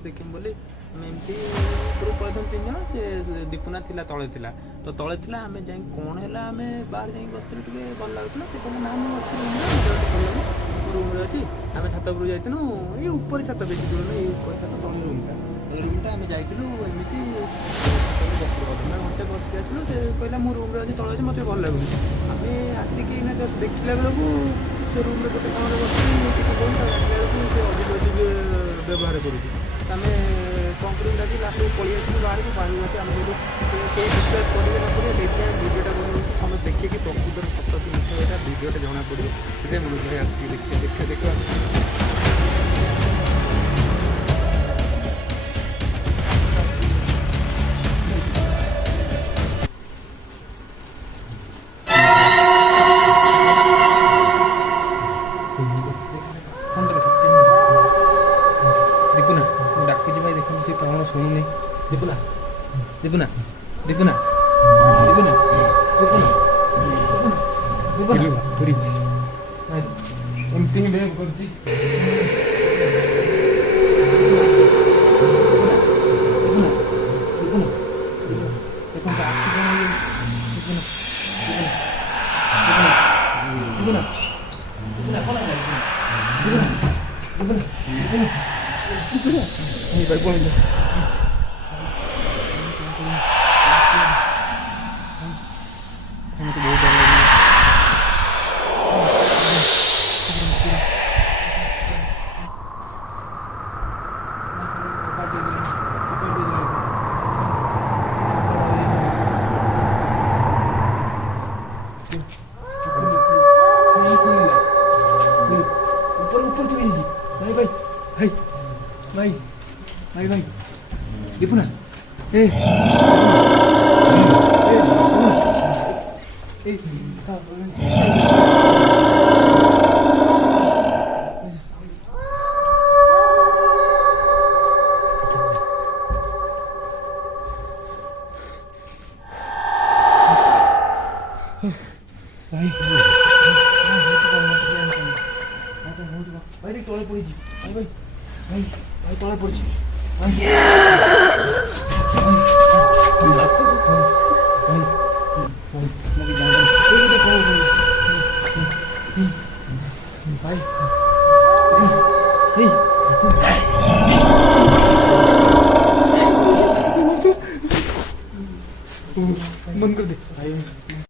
ଅଛି ଦେଖିବି ବୋଲି ଆମେ ଏମିତି ଉପରକୁ ପଳେଇଥାନ୍ତୁ 3 ଜଣ। ସେ ଦୀପୁନା ଥିଲା ତଳେ ଥିଲା, ତ ତଳେ ଥିଲା। ଆମେ ଯାଇ କ'ଣ ହେଲା ଆମେ ବାହାରେ ଯାଇକି ବସିଥିଲୁ, ଟିକେ ଭଲ ଲାଗୁଥିଲା। ସେ କହିଲା ନା ମୁଁ ଅଛି ରୁମ୍ରେ ଅଛି। ଆମେ ଛାତ ଉପରକୁ ଯାଇଥିଲୁ, ଏଇ ଉପର ଛାତ, ବେଶୀ ଦୂର ନୁହେଁ, ଏଇ ଉପର ଛାତ ତଳେ ରୁମ୍ଟା। ଏଇ ରୁମ୍ଟା ଆମେ ଯାଇଥିଲୁ ଏମିତି ଅଧଘଣ୍ଟା ଘଣ୍ଟେ ବସିକି ଆସିଲୁ। ସେ କହିଲା ମୁଁ ରୁମ୍ରେ ଅଛି, ତଳେ ଅଛି, ମୋତେ ଭଲ ଲାଗୁନି। ଆମେ ଆସିକି ଏଇନା ଜଷ୍ଟ ଦେଖିଲା ବେଳକୁ ସେ ରୁମ୍ରେ ଗୋଟେ କାମରେ ବସିକି ଟିକେ କହୁନି, ତାକୁ ଆସିଲା ବେଳକୁ ସେ ଅଜିବ ବ୍ୟବହାର କରୁଛି। ଆମେ କ'ଣ କରିବୁ ଲାଗି ଲାଷ୍ଟକୁ ପଳେଇ ଆସିଲୁ ବାହାରକୁ ଆସି ଆମେ କହିଲୁ କେହି ବିଶ୍ୱାସ କରିବେ ନ କରିବେ, ସେଇଥିପାଇଁ ଭିଡ଼ିଓଟା ବନଉଛି। ସମସ୍ତେ ଦେଖିକି ପ୍ରକୃତରେ ସତ କି ମିଛ ଏଇଟା ଭିଡ଼ିଓଟା ଜଣାପଡ଼ିବ। ସେଥିପାଇଁ ମନୋଜ ଭାଇ ଆସିକି ଦେଖିବା। ଦୀପୁନା ମୁଁ ଡାକୁଛି ଭାଇ, ଦେଖନ୍ତୁ ସେ କ'ଣ ଶୁଣୁନି। ଦୀପୁନା ଦୀପୁନା ଦୀପୁନା ଦୀପୁନା ଦୀପୁନା ଏମିତି ହିଁ ବିହେଭ୍ କରୁଛି। ଦେଖନ୍ତୁ ଆଖି କ'ଣ ହେଇଯାଉଛି। ଦୀପୁନା କ'ଣ ହେଲା? बहुत डर लग रहा भाई दीपुना भाई तले पड़ी भाई तले पड़ी भाई